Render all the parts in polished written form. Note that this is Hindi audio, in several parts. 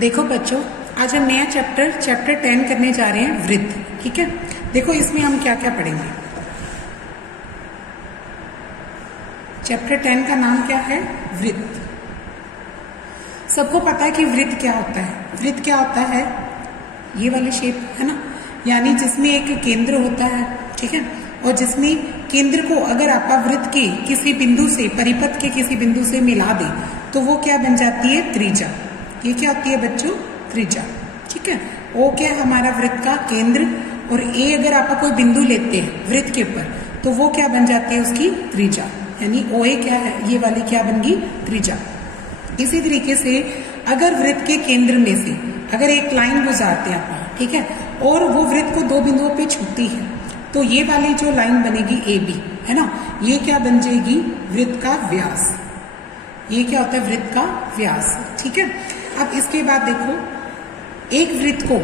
देखो बच्चों, आज हम नया चैप्टर 10 करने जा रहे हैं, वृत्त। ठीक है, देखो इसमें हम क्या क्या पढ़ेंगे। चैप्टर 10 का नाम क्या है? वृत्त। सबको पता है कि वृत्त क्या होता है। वृत्त क्या होता है? ये वाली शेप है ना, यानी जिसमें एक केंद्र होता है। ठीक है, और जिसमें केंद्र को अगर आप वृत्त के किसी बिंदु से, परिपथ के किसी बिंदु से मिला दे तो वो क्या बन जाती है? त्रिज्या। ये क्या होती है बच्चों? त्रिज्या। ठीक है, ओ क्या है हमारा वृत्त का केंद्र, और ए अगर आप कोई बिंदु लेते हैं वृत्त के ऊपर तो वो क्या बन जाती है? उसकी त्रिज्या। यानी ओ ए क्या है? ये वाली क्या बन गई? त्रिज्या। इसी तरीके से अगर वृत्त के केंद्र में से अगर एक लाइन गुजारते हैं आप, ठीक है, और वो वृत्त को दो बिंदुओं पे छूती है तो ये वाली जो लाइन बनेगी ए बी, है ना, ये क्या बन जाएगी? वृत्त का व्यास। ये क्या होता है? वृत्त का व्यास। ठीक है, अब इसके बाद देखो, एक वृत्त को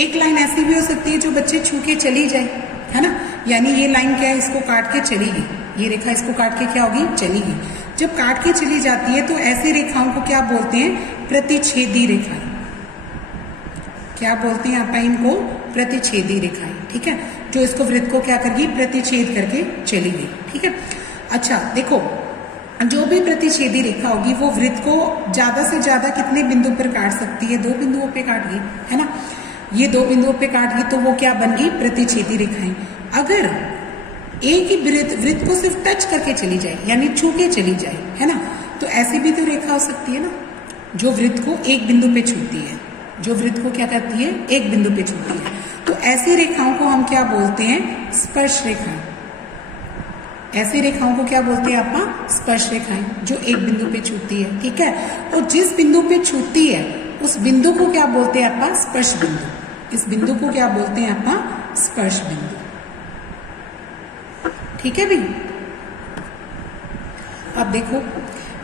एक लाइन ऐसी भी हो सकती है जो बच्चे छू के चली जाए, है ना, यानी ये लाइन क्या है? इसको काट के चली गई, ये रेखा इसको काट के क्या होगी? चली गई। जब काट के चली जाती है तो ऐसी रेखाओं को क्या बोलते हैं? प्रतिच्छेदी रेखाएं। क्या बोलते हैं आप इनको? प्रतिच्छेदी रेखाएं। ठीक है, जो इसको वृत्त को क्या करेगी? प्रतिच्छेद करके चली गई। ठीक है, अच्छा देखो, जो भी प्रतिच्छेदी रेखा होगी वो वृत्त को ज्यादा से ज्यादा कितने बिंदु पर काट सकती है? दो बिंदुओं पे काट गई, है ना, ये दो बिंदुओं पे काट गई तो वो क्या बन गई? प्रतिच्छेदी रेखाएं। अगर एक ही वृत्त को सिर्फ टच करके चली जाए, यानी छू के चली जाए, है ना, तो ऐसी भी तो रेखा हो सकती है ना, जो वृत्त को एक बिंदु पे छूती है, जो वृत्त को क्या करती है? एक बिंदु पे छूती है। तो ऐसी रेखाओं को हम क्या बोलते हैं? स्पर्श रेखाएं। ऐसी रेखाओं को क्या बोलते हैं आप? स्पर्श रेखाएं, जो एक बिंदु पे छूती है। ठीक है, और जिस बिंदु पे छूती है उस बिंदु को क्या बोलते हैं आप? स्पर्श बिंदु। इस बिंदु को क्या बोलते हैं आप? स्पर्श बिंदु। ठीक है भाई, अब देखो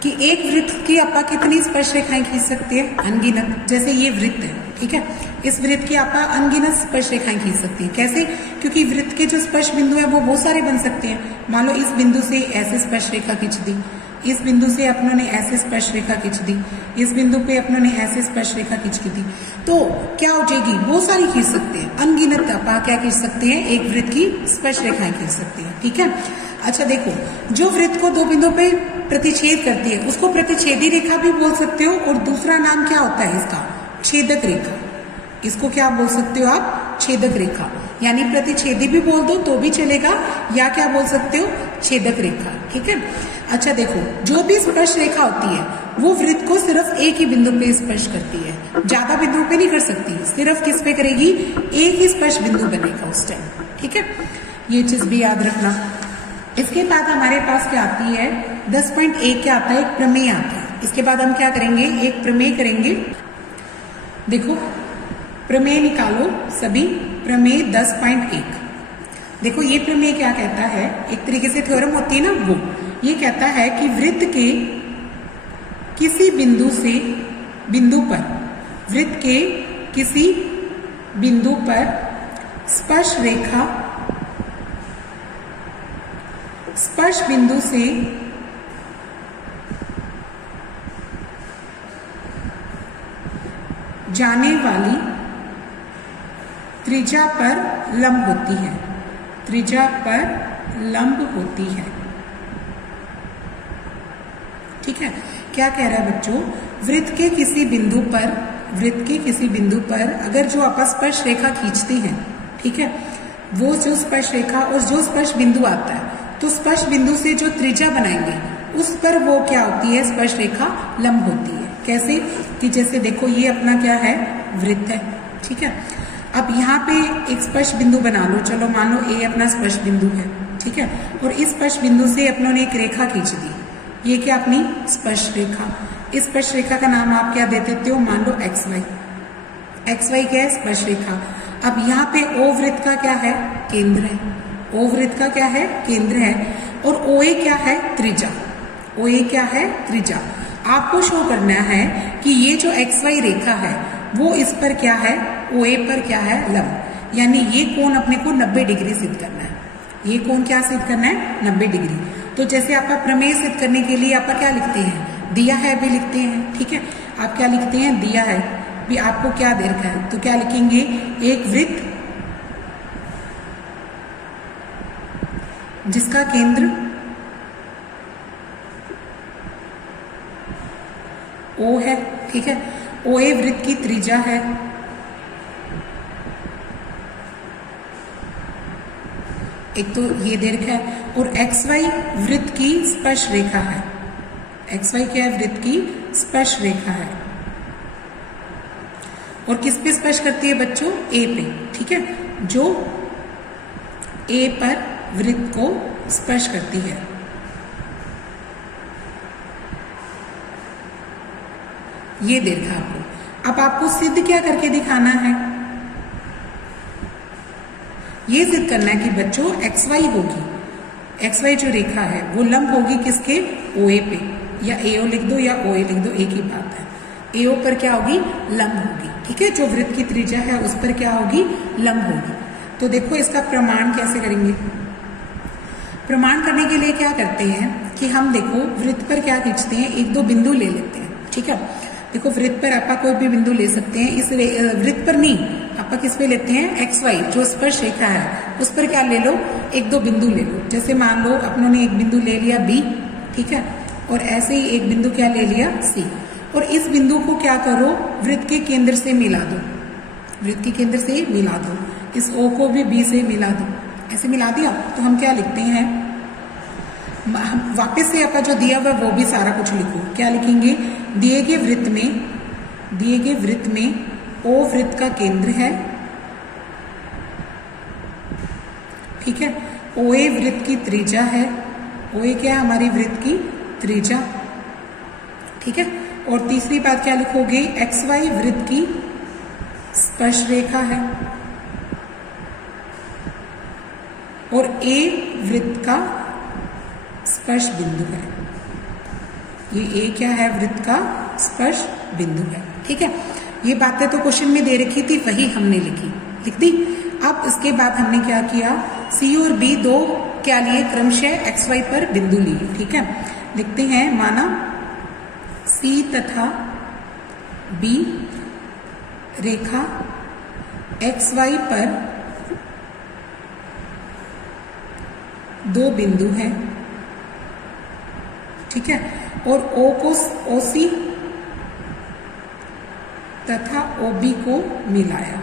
कि एक वृत्त की आप कितनी स्पर्श रेखाएं खींच सकते हैं? अनगिनत। जैसे ये वृत्त है, ठीक है, इस वृत्त की आप अनगिनत स्पर्श रेखाएं खींच सकते हैं। कैसे? क्योंकि वृत्त के जो स्पर्श बिंदु है वो बहुत सारे बन सकते हैं। मान लो इस बिंदु से ऐसे स्पर्श रेखा खींच दी, इस बिंदु से अपनों ने ऐसे स्पर्श रेखा खींच दी, इस बिंदु पे अपनों ने ऐसे स्पर्श रेखा खींच दी, तो क्या हो जाएगी? बहुत सारी खींच सकते हैं। अनगिनत आप क्या खींच सकते हैं? एक वृत्त की स्पर्श रेखाएं खींच सकते हैं। ठीक है, अच्छा देखो, जो वृत्त को दो बिंदुओं पे प्रतिच्छेद करती है उसको प्रतिच्छेदी रेखा भी बोल सकते हो, और दूसरा नाम क्या होता है इसका? छेदक रेखा। इसको क्या बोल सकते हो आप? छेदक रेखा। यानी प्रतिच्छेदी भी बोल दो तो भी चलेगा, या क्या बोल सकते हो? छेदक रेखा। ठीक है, अच्छा देखो, जो भी स्पर्श रेखा होती है वो वृत्त को सिर्फ एक ही बिंदु पे स्पर्श करती है, ज्यादा बिंदुओं पे नहीं कर सकती। सिर्फ किस पे करेगी? एक ही स्पर्श बिंदु बनेगा उस टाइम। ठीक है, ये चीज भी याद रखना। इसके बाद हमारे पास क्या आती है? 10.1 क्या आता है? एक प्रमेय आता है। इसके बाद हम क्या करेंगे? एक प्रमेय करेंगे। देखो, प्रमेय निकालो सभी। प्रमेय 10.1। देखो ये प्रमेय क्या कहता है? एक तरीके से थ्योरम होती है ना, वो ये कहता है कि वृत्त के किसी बिंदु से बिंदु पर, वृत्त के किसी बिंदु पर स्पर्श रेखा स्पर्श बिंदु से जाने वाली त्रिज्या पर लंब होती है। त्रिज्या पर लंब होती है। ठीक है, क्या कह रहा है बच्चों? वृत्त के किसी बिंदु पर, वृत्त के किसी बिंदु पर अगर जो आप स्पर्श रेखा खींचते हैं, ठीक है, वो जो स्पर्श रेखा और जो स्पर्श बिंदु आता है, तो स्पर्श बिंदु से जो त्रिज्या बनाएंगे उस पर वो क्या होती है? स्पर्श रेखा लंब होती है। कैसे? कि जैसे देखो, ये अपना क्या है? वृत्त है। ठीक है, अब यहाँ पे एक स्पर्श बिंदु बना लो। चलो मान लो ए अपना स्पर्श बिंदु है, ठीक है, और इस स्पर्श बिंदु से अपनों ने एक रेखा खींच दी। ये क्या? अपनी स्पर्श रेखा। इस स्पर्श रेखा का नाम आप क्या दे देते हो? मान लो XY। XY क्या है? स्पर्श रेखा। अब यहाँ पे O वृत्त का क्या है? केंद्र है। O वृत्त का क्या है? केंद्र है। और OA क्या है? त्रिज्या। OA क्या है? त्रिज्या। आपको शो करना है कि ये जो XY रेखा है वो इस पर क्या है? OA पर क्या है? लंब। यानी ये कोण अपने को 90 डिग्री सिद्ध करना है। ये कोण क्या सिद्ध करना है? 90 डिग्री। तो जैसे आप प्रमेय सिद्ध करने के लिए आप क्या लिखते हैं? दिया है भी लिखते हैं। ठीक है, आप क्या लिखते हैं? दिया है। भी आपको क्या दे रखा है, तो क्या लिखेंगे, एक वृत्त जिसका केंद्र O है, ठीक है, OA वृत्त की त्रिज्या है, एक तो ये दे रखा है, और XY वृत्त की स्पर्श रेखा है। XY क्या है, वृत्त की स्पर्श रेखा है, और किस पे स्पर्श करती है बच्चों, A पे, ठीक है, जो A पर वृत्त को स्पर्श करती है। ये दे रखा आपको। अब आपको सिद्ध क्या करके दिखाना है, ये सिद्ध करना है कि बच्चों XY होगी, XY जो रेखा है वो लंब होगी किसके, OA पे, या AO लिख दो या OA लिख दो, एक ही बात है। AO पर क्या होगी, लंब होगी, ठीक है, जो वृत्त की त्रिज्या है उस पर क्या होगी, लंब होगी। तो देखो इसका प्रमाण कैसे करेंगे। प्रमाण करने के लिए क्या करते हैं कि हम देखो वृत्त पर क्या खींचते हैं, एक दो बिंदु ले लेते हैं, ठीक है। देखो वृत्त पर आप कोई भी बिंदु ले सकते हैं, इस वृत्त पर नहीं, आप किस पे लेते हैं, XY जो स्पर्श रेखा है उस पर क्या ले लो, एक दो बिंदु ले लो। जैसे मान लो अपनों ने एक बिंदु ले लिया B, ठीक है, और ऐसे ही एक बिंदु क्या ले लिया C, और इस बिंदु को क्या करो, वृत्त के केंद्र से मिला दो, वृत्त के केंद्र से मिला दो, इस O को भी B से मिला दो। ऐसे मिला दिया तो हम क्या लिखते हैं, वापस से आपका जो दिया हुआ वो भी सारा कुछ लिखो। क्या लिखेंगे, दिए गए वृत्त में O वृत्त का केंद्र है, ठीक है, OA वृत्त की त्रिज्या है, OA क्या है, हमारी वृत्त की त्रिज्या, ठीक है, और तीसरी बात क्या लिखोगे, XY वृत्त की स्पर्श रेखा है, और A वृत्त का स्पर्श बिंदु है। ये A क्या है, वृत्त का स्पर्श बिंदु है, ठीक है। ये बातें तो क्वेश्चन में दे रखी थी, वही हमने लिख दी। अब इसके बाद हमने क्या किया, C और B दो क्या लिए, क्रमशः XY पर बिंदु लिए, ठीक है। लिखते हैं, माना C तथा B रेखा XY पर दो बिंदु हैं, ठीक है, और O को OC तथा OB को मिलाया।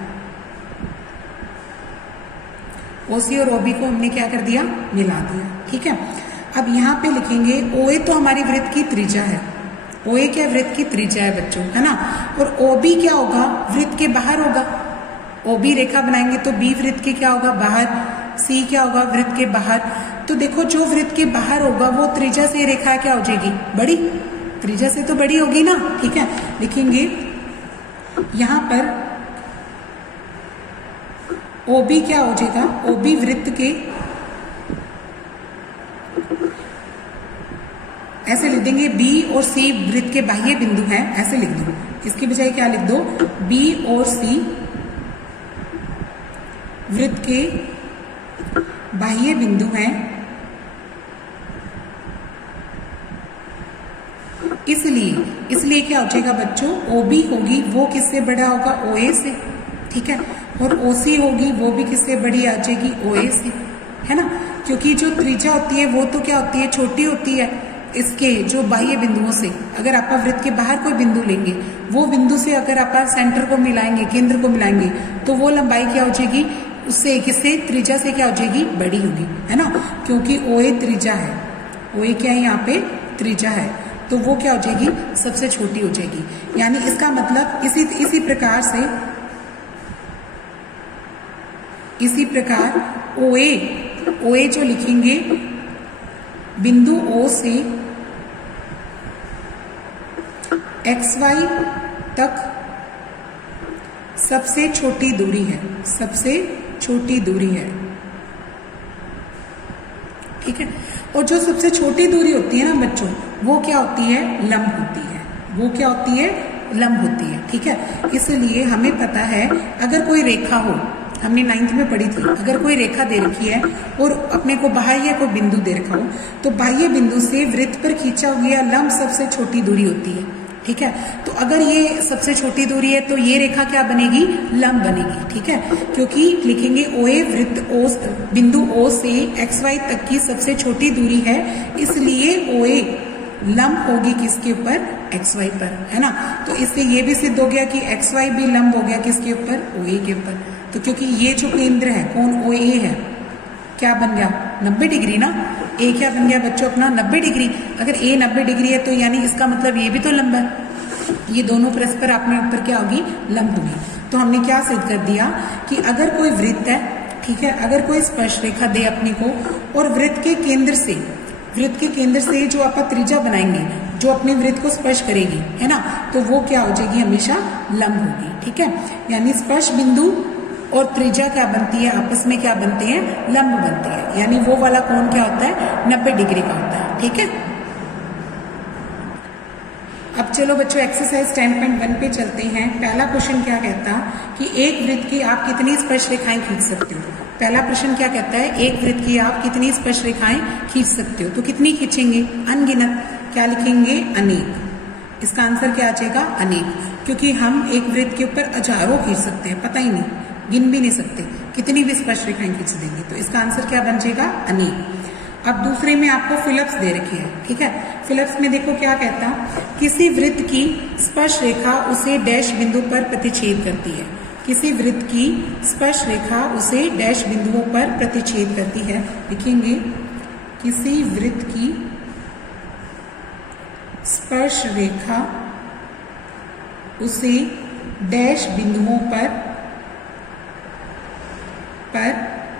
OC और OB को हमने क्या कर दिया, मिला दिया, ठीक है। अब यहाँ पे लिखेंगे OA तो हमारी वृत्त की त्रिज्या है, OA क्या वृत्त की त्रिज्या है बच्चों, है ना, और OB क्या होगा, वृत्त के बाहर होगा। OB रेखा बनाएंगे तो B वृत्त के क्या होगा, बाहर, C क्या होगा, वृत्त के बाहर। तो देखो जो वृत्त के बाहर होगा वो त्रिज्या से रेखा क्या हो जाएगी, बड़ी, त्रिज्या से तो बड़ी होगी ना, ठीक है। लिखेंगे यहां पर OB क्या हो जाएगा, OB वृत्त के, ऐसे लिख देंगे B और C वृत्त के बाह्य बिंदु हैं, ऐसे लिख दो, इसके बजाय क्या लिख दो, B और C वृत्त के बाह्य बिंदु हैं, इसलिए क्या हो जाएगा बच्चों, OB होगी वो किससे बड़ा होगा, OA से, ठीक है, और OC होगी वो भी किससे बड़ी आ जाएगी, OA से, है ना, क्योंकि जो त्रिज्या होती है वो तो क्या होती है, छोटी होती है इसके जो बाह्य बिंदुओं से। अगर आप वृत्त के बाहर कोई बिंदु लेंगे, वो बिंदु से अगर आप सेंटर को मिलाएंगे, केंद्र को मिलाएंगे, तो वो लंबाई क्या हो जाएगी, उससे किससे, त्रिज्या से क्या हो जाएगी, बड़ी होगी, है ना, क्योंकि OA त्रिज्या है, OA क्या है, यहाँ पे त्रिज्या है, तो वो क्या हो जाएगी, सबसे छोटी हो जाएगी। यानी इसका मतलब इसी प्रकार OA जो लिखेंगे, बिंदु O से XY तक सबसे छोटी दूरी है, सबसे छोटी दूरी है, ठीक है। और जो सबसे छोटी दूरी होती है ना बच्चों, वो क्या होती है, लंब होती है, वो क्या होती है, लंब होती है, ठीक है। इसलिए हमें पता है अगर कोई रेखा हो, हमने 9th में पढ़ी थी, अगर कोई रेखा दे रखी है और अपने को बाह्य कोई बिंदु दे रखा हो, तो बाह्य बिंदु से वृत्त पर खींचा हुआ लंब सबसे छोटी दूरी होती है, ठीक है। तो अगर ये सबसे छोटी दूरी है तो ये रेखा क्या बनेगी, लंब बनेगी, ठीक है, क्योंकि लिखेंगे OA वृत्त O बिंदु O से XY तक की सबसे छोटी दूरी है, इसलिए OA लंब होगी किसके ऊपर, XY पर, है ना। तो इससे ये भी सिद्ध हो गया कि XY भी लंब हो गया किसके ऊपर, OA के ऊपर। तो क्योंकि ये जो केंद्र है कौन, OA है, क्या बन गया 90 डिग्री ना। A क्या बन गया बच्चों अपना 90 डिग्री। अगर A 90 डिग्री है तो यानी इसका मतलब ये भी तो लंब है, ये दोनों परस्पर अपने ऊपर क्या होगी, लंब होगी। तो हमने क्या सिद्ध कर दिया कि अगर कोई वृत्त है, ठीक है, अगर कोई स्पर्श रेखा दे अपने को और वृत्त के केंद्र से जो आप त्रिज्या बनाएंगे, जो अपने वृत्त को स्पर्श करेगी, है ना, तो वो क्या हो जाएगी, हमेशा लंब होगी, ठीक है। यानी स्पर्श बिंदु और त्रिज्या क्या बनती है, आपस में क्या बनते हैं, लंब बनते हैं। यानी वो वाला कोण क्या होता है, 90 डिग्री का होता है, ठीक है। अब चलो बच्चों एक्सरसाइज 10.1 पे चलते हैं। पहला क्वेश्चन क्या कहता कि एक वृत्त की आप कितनी स्पर्श रेखाएं खींच सकते हो। पहला प्रश्न क्या कहता है, एक वृत्त की आप कितनी स्पर्श रेखाएं खींच सकते हो। तो कितनी खींचेंगे, अनगिनत। क्या लिखेंगे, अनेक। इसका आंसर क्या आ जाएगा, अनेक, क्योंकि हम एक वृत्त के ऊपर हजारों खींच सकते हैं, पता ही नहीं, गिन भी नहीं सकते, कितनी भी स्पर्श रेखाएं खींच देंगे। तो इसका आंसर क्या बन जाएगा, अनेक। अब दूसरे में आपको फिलिप्स दे रखी है, ठीक है। फिलिप्स में देखो क्या कहता, किसी वृत्त की स्पर्श रेखा उसे डैश बिंदु पर प्रतिच्छेद करती है। किसी वृत्त की स्पर्श रेखा उसे डैश बिंदुओं पर प्रतिच्छेद करती है। लिखेंगे, किसी वृत्त की स्पर्श रेखा उसे डैश बिंदुओं पर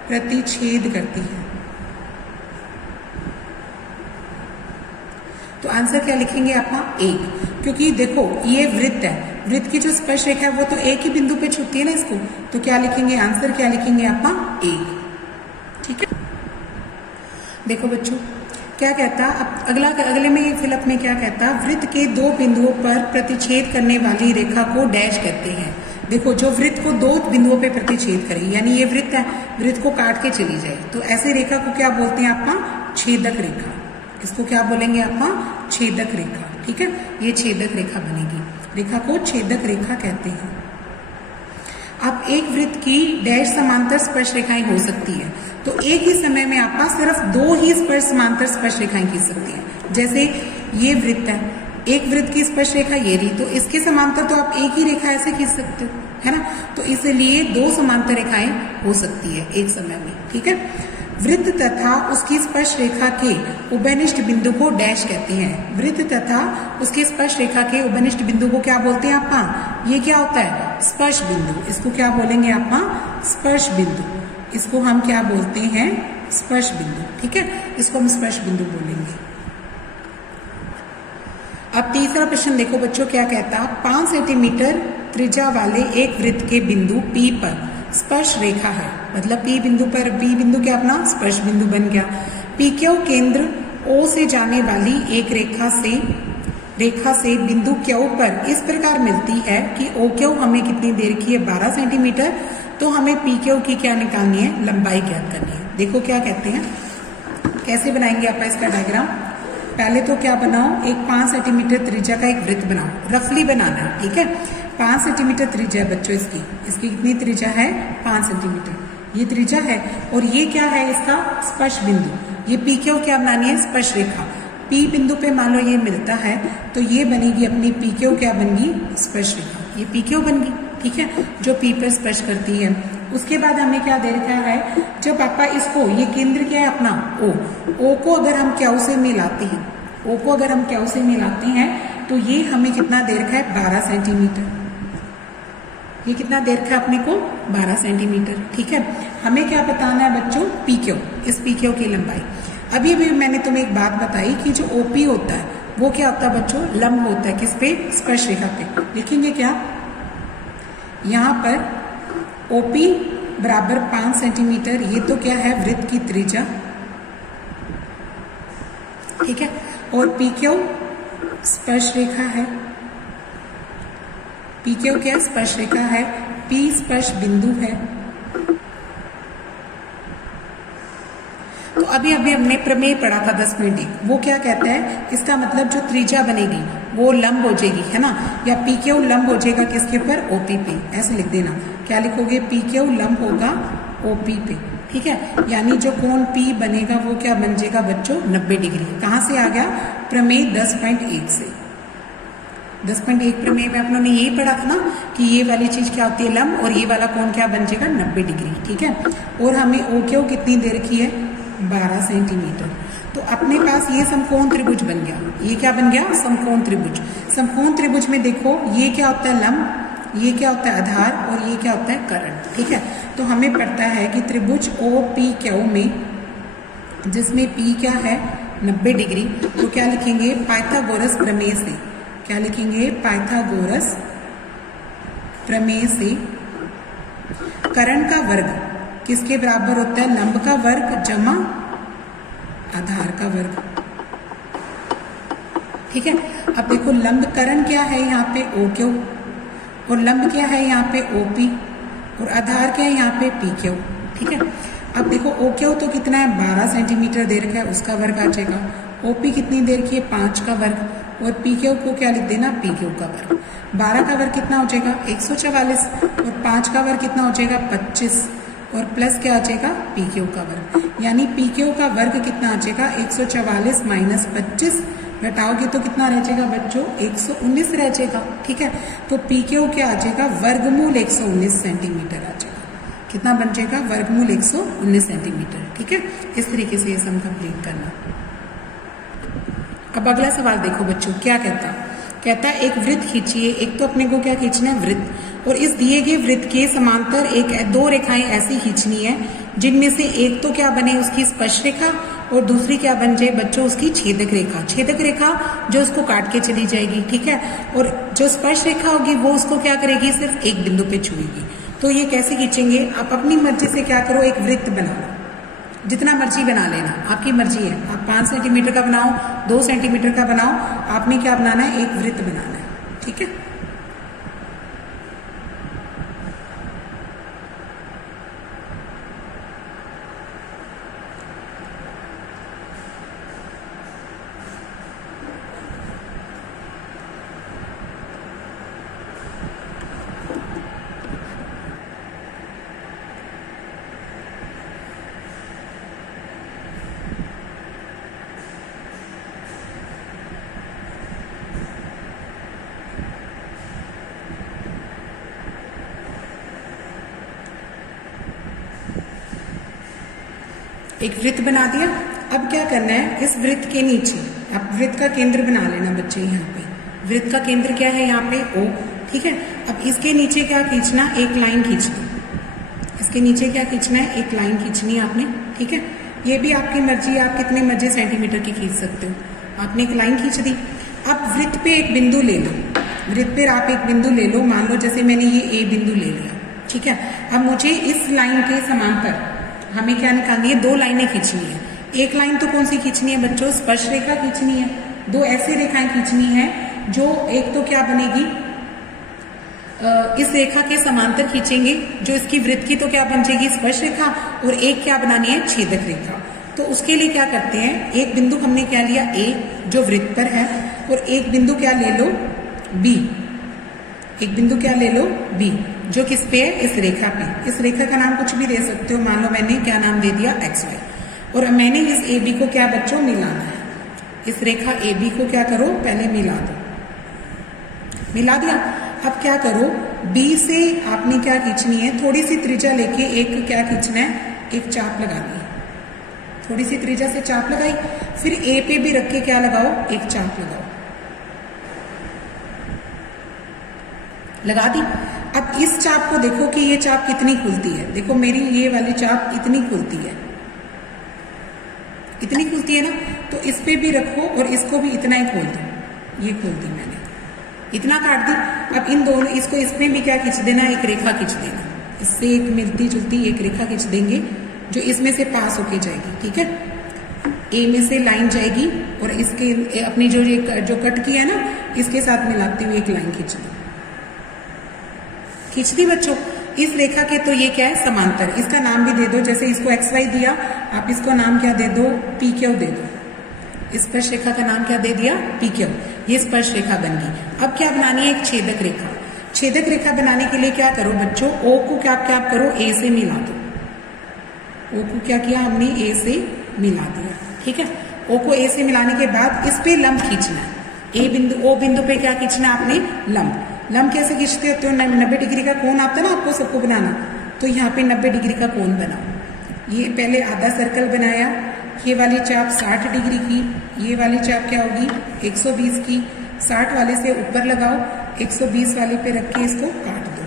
प्रतिच्छेद करती है। तो आंसर क्या लिखेंगे अपना, एक, क्योंकि देखो ये वृत्त है, वृत्त की जो स्पर्श रेखा है वो तो एक ही बिंदु पे छूती है ना इसको। तो क्या लिखेंगे, आंसर क्या लिखेंगे अपना, एक, ठीक है। देखो बच्चों क्या कहता, अब अगले में फिलअप में क्या कहता, वृत्त के दो बिंदुओं पर प्रतिच्छेद करने वाली रेखा को डैश कहते हैं। देखो जो वृत्त को दो बिंदुओं पे प्रतिच्छेद करेगी, यानी ये वृत्त है, वृत्त को काट के चली जाए, तो ऐसे रेखा को क्या बोलते हैं अपना, छेदक रेखा। इसको क्या बोलेंगे अपना, छेदक रेखा, ठीक है। ये छेदक रेखा बनेगी, रेखा को छेदक रेखा कहते हैं। अब एक वृत्त की डैश समांतर स्पर्श रेखाएं हो सकती है, तो एक ही समय में आप सिर्फ दो ही समांतर स्पर्श रेखाएं खींच सकती है। जैसे ये वृत्त है, एक वृत्त की स्पर्श रेखा ये रही, तो इसके समांतर तो आप एक ही रेखा ऐसे खींच सकते हो, है ना। तो इसलिए दो समांतर रेखाएं हो सकती है एक समय में, ठीक है। वृत्त तथा उसकी स्पर्श रेखा के उभयनिष्ठ बिंदु को डैश कहते हैं। वृत्त तथा उसकी स्पर्श रेखा के उभयनिष्ठ बिंदु को क्या बोलते हैं आपा, ये क्या होता है, स्पर्श बिंदु। इसको क्या बोलेंगे आपा, स्पर्श बिंदु। इसको हम क्या बोलते हैं, स्पर्श बिंदु, ठीक है। इसको हम स्पर्श बिंदु बोलेंगे। अब तीसरा प्रश्न देखो बच्चों क्या कहता, 5 सेंटीमीटर त्रिज्या वाले एक वृत्त के बिंदु P पर स्पर्श रेखा है, मतलब P बिंदु पर, P बिंदु क्या अपना स्पर्श बिंदु बन गया। PQ केंद्र O से जाने वाली एक रेखा से बिंदु Q पर इस प्रकार मिलती है कि OQ हमें कितनी दे रखी है, 12 सेंटीमीटर। तो हमें PQ की क्या निकालनी है, लंबाई ज्ञात करनी है। देखो क्या कहते हैं, कैसे बनाएंगे आप इसका डायग्राम। पहले तो क्या बनाओ, एक 5 सेंटीमीटर त्रिज्या का एक वृत्त बनाओ, रफली बनाना है, ठीक है। 5 सेंटीमीटर त्रिज्या है बच्चों इसकी कितनी त्रिज्या है, 5 सेंटीमीटर ये त्रिज्या है। और ये क्या है, इसका स्पर्श बिंदु। ये PQ क्या बनानी है, स्पर्श रेखा। P बिंदु पे मान लो ये मिलता है, तो ये बनेगी अपनी PQ क्या बनेगी, स्पर्श रेखा। ये PQ बन गई, ठीक है, जो P पर स्पर्श करती है। उसके बाद हमें क्या दे रखा है, जब पापा इसको, ये केंद्र क्या है अपना O को अगर हम Q से मिलाते हैं, O को अगर हम Q से मिलाते हैं, तो ये हमें कितना दे रखा है, 12 सेंटीमीटर। ये कितना दे रखा है अपने को, 12 सेंटीमीटर, ठीक है। हमें क्या बताना है बच्चों, PQ, इस PQ की लंबाई। अभी भी मैंने तुम्हें एक बात बताई कि जो OP होता है वो क्या होता है बच्चों, लंब होता है, किस पे, स्पर्श रेखा पे। लिखेंगे क्या, यहाँ पर OP बराबर 5 सेंटीमीटर, ये तो क्या है, वृत्त की त्रिज्या, ठीक है। और PQ स्पर्श रेखा है, PQ क्या स्पर्श रेखा है, P स्पर्श बिंदु है। तो अभी हमने प्रमेय पढ़ा था 10 मिनट, वो क्या कहता है, इसका मतलब जो त्रिज्या बनेगी वो लंब हो जाएगी, है ना, या पी क्यू लंब हो जाएगा किसके ऊपर, ओपी पे। ऐसे लिख देना, क्या लिखोगे, पी क्यू लंब होगा ओपी पे, ठीक है। यानी जो कोण पी बनेगा वो क्या बन जाएगा बच्चों, 90 डिग्री। कहां से आ गया, प्रमेय 10.1 से। 10.1 प्रमेय में आप लोगों ने यही पढ़ा था ना कि ये वाली चीज क्या होती है, लंब, और ये वाला कोण क्या बन जाएगा, 90 डिग्री, ठीक है। और हमें ओ क्यू कितनी दे रखी है, 12 सेंटीमीटर। तो अपने पास ये समकोण त्रिभुज बन गया। ये क्या बन गया, समकोण त्रिभुज। समकोण त्रिभुज में देखो ये क्या होता है, लंब, ये क्या होता है, आधार, और ये क्या होता है, कर्ण, ठीक है। तो हमें पता है कि त्रिभुज ओ पी क्यू में, जिसमें पी क्या है, 90 डिग्री, तो क्या लिखेंगे, पाइथागोरस प्रमेय से, क्या लिखेंगे, पाइथागोरस प्रमेय से कर्ण का वर्ग किसके बराबर होता है, लंब का वर्ग जमा आधार का वर्ग, ठीक है। अब देखो लंब कर्ण क्या है यहाँ पे, ओ क्यू, और लंब क्या है यहाँ पे, ओपी, और आधार क्या है यहाँ पे, पी क्यू, ठीक है। अब देखो ओ क्यू तो कितना है, 12 सेंटीमीटर दे रखा है, उसका वर्ग आ जाएगा। ओपी कितनी दे रखी है, 5 का वर्ग, और पी क्यू को क्या लिख देना, पी क्यू का वर्ग। 12 का वर्ग कितना हो जाएगा, 144, और 5 का वर्ग कितना हो जाएगा, 25, और प्लस क्या आ जाएगा, पी क्यू का वर्ग। यानी पी क्यू का वर्ग कितना आ जाएगा, 144 माइनस 25, घटाओगे तो कितना रह जाएगा बच्चों, 119 रह जाएगा, ठीक है। तो पी क्यू क्या आ जाएगा, वर्गमूल 119 सेंटीमीटर आ जाएगा। कितना बन जाएगा, वर्गमूल 119 सेंटीमीटर, ठीक है। इस तरीके से ये सम कंप्लीट करना। अब अगला सवाल देखो बच्चों, क्या कहता है एक वृत्त खींचिए। एक तो अपने को क्या खींचना है, वृत्त, और इस दिए गए वृत्त के समांतर एक 2 रेखाएं ऐसी खींचनी है जिनमें से एक तो क्या बने उसकी स्पर्श रेखा, और दूसरी क्या बन जाए बच्चों, उसकी छेदक रेखा। छेदक रेखा जो उसको काट के चली जाएगी, ठीक है, और जो स्पर्श रेखा होगी वो उसको क्या करेगी, सिर्फ एक बिंदु पे छुएगी। तो ये कैसे खींचेंगे, आप अपनी मर्जी से क्या करो, एक वृत्त बना लो, जितना मर्जी बना लेना, आपकी मर्जी है। आप 5 सेंटीमीटर का बनाओ, 2 सेंटीमीटर का बनाओ, आपने क्या बनाना है, एक वृत्त बनाना है, ठीक है। एक वृत्त बना दिया। अब क्या करना है, इस वृत्त के नीचे आप वृत्त का केंद्र बना लेना बच्चे। यहाँ पे वृत्त का केंद्र क्या है, यहाँ पे O, ठीक है। अब इसके नीचे क्या खींचना, एक लाइन खींचनी। इसके नीचे क्या खींचना है, एक लाइन खींचनी है आपने, ठीक है। ये भी आपकी मर्जी है, आप कितने मर्जी सेंटीमीटर की खींच सकते हो। आपने एक लाइन खींच दी। अब वृत्त पे एक बिंदु ले लो, वृत्त पे आप एक बिंदु ले लो, मान लो जैसे मैंने ये A बिंदु ले लिया, ठीक है। अब मुझे इस लाइन के समांतर हमें क्या निकालनी है, 2 लाइनें खींचनी है। एक लाइन तो कौन सी खींचनी है बच्चों, स्पर्श रेखा खींचनी है। 2 ऐसी रेखाएं खींचनी है जो एक तो क्या बनेगी, इस रेखा के समांतर खींचेंगे, जो इसकी वृत्त की तो क्या बन जाएगी, स्पर्श रेखा, और एक क्या बनानी है, छेदक रेखा। तो उसके लिए क्या करते हैं, एक बिंदु हमने क्या लिया, A जो वृत्त पर है, और एक बिंदु क्या ले लो, B, एक बिंदु क्या ले लो, B, जो किस पे है, इस रेखा पे। इस रेखा का नाम कुछ भी दे सकते हो, मान लो मैंने क्या नाम दे दिया, XY, और मैंने इस AB को क्या बच्चों मिलाना है। इस रेखा AB को क्या करो, पहले मिला दो, मिला दिया। अब क्या करो, B से आपने क्या खींचनी है, थोड़ी सी त्रिज्या लेके एक क्या खींचना है, एक चाप लगानी है। थोड़ी सी त्रिज्या से चाप लगाई, फिर A पे भी रख के क्या लगाओ, एक चाप लगाओ, लगा दी। अब इस चाप को देखो कि ये चाप कितनी खुलती है। देखो मेरी ये वाली चाप इतनी खुलती है, इतनी खुलती है ना, तो इस पे भी रखो और इसको भी इतना ही खोल दो। ये खोल दी मैंने, इतना काट दी। अब इन दोनों, इसको इसमें भी क्या खींच देना, एक रेखा खींच देना। इससे एक मिलती जुलती एक रेखा खींच देंगे जो इसमें से पास होके जाएगी, ठीक है। ए में से लाइन जाएगी और इसके अपनी जो कट की है ना, इसके साथ मिलाते हुए एक लाइन खींच दी, खींच दी बच्चों। इस रेखा के तो ये क्या है, समांतर। इसका नाम भी दे दो, जैसे इसको XY दिया, आप इसको नाम क्या दे दो, PQ दे दो। स्पर्श रेखा का नाम क्या दे दिया, PQ। ये स्पर्श रेखा बन गई। अब क्या बनानी है, एक छेदक रेखा। छेदक रेखा बनाने के लिए क्या करो बच्चों, O को क्या करो, A से मिला दो। O को क्या किया हमने, A से मिला दिया, ठीक है। O को A से मिलाने के बाद इस पे लंब खींचना है। O बिंदु पे क्या खींचना है आपने, लंब कैसे खींचते होते हो, 90 डिग्री का कोण आता है ना आपको सबको बनाना, तो यहाँ पे 90 डिग्री का कोण बनाओ। ये पहले आधा सर्कल बनाया, ये वाली चाप 60 डिग्री की, ये वाली चाप क्या होगी 120 की। 60 वाले से ऊपर लगाओ, 120 वाले पे रख के इसको काट दो।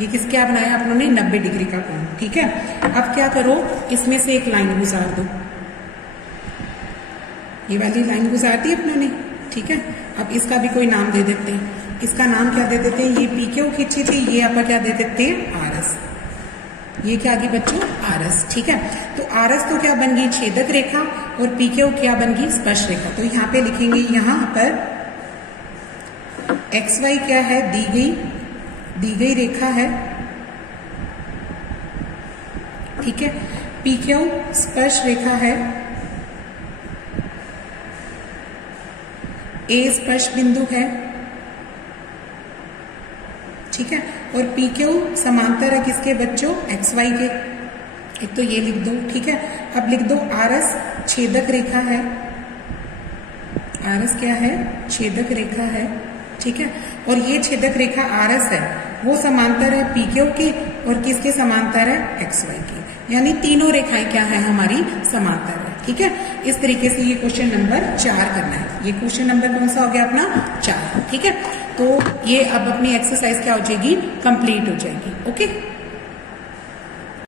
ये किस क्या बनाया आप लोगों ने, 90 डिग्री का कोण, ठीक है। अब क्या करो, इसमें से एक लाइन गुजार दो। ये वाली लाइन गुजार दी अपनों ने, ठीक है। अब इसका भी कोई नाम दे देते हैं। इसका नाम क्या दे देते हैं, ये PQ खींची थी, ये आप क्या दे देते हैं, RS। ये क्या आ गई बच्चों, RS, ठीक है। तो RS तो क्या बन गई, छेदक रेखा, और PQ क्या बन गई, स्पर्श रेखा। तो यहाँ पे लिखेंगे, यहाँ पर XY क्या है, दी गई रेखा है, ठीक है। PQ स्पर्श रेखा है, A स्पर्श बिंदु है, ठीक है। और PQ समांतर है किसके बच्चों, XY के। एक तो ये लिख दो, ठीक है। अब लिख दो RS छेदक रेखा है, RS क्या है, छेदक रेखा है, ठीक है। और ये छेदक रेखा RS है, वो समांतर है PQ के, और किसके समांतर है, XY के। यानी तीनों रेखाएं क्या है हमारी, समांतर है, ठीक है। इस तरीके से ये क्वेश्चन नंबर 4 करना है। ये क्वेश्चन नंबर कौन सा हो गया अपना, 4, ठीक है। तो ये अब अपनी एक्सरसाइज क्या हो जाएगी, कंप्लीट हो जाएगी, ओके।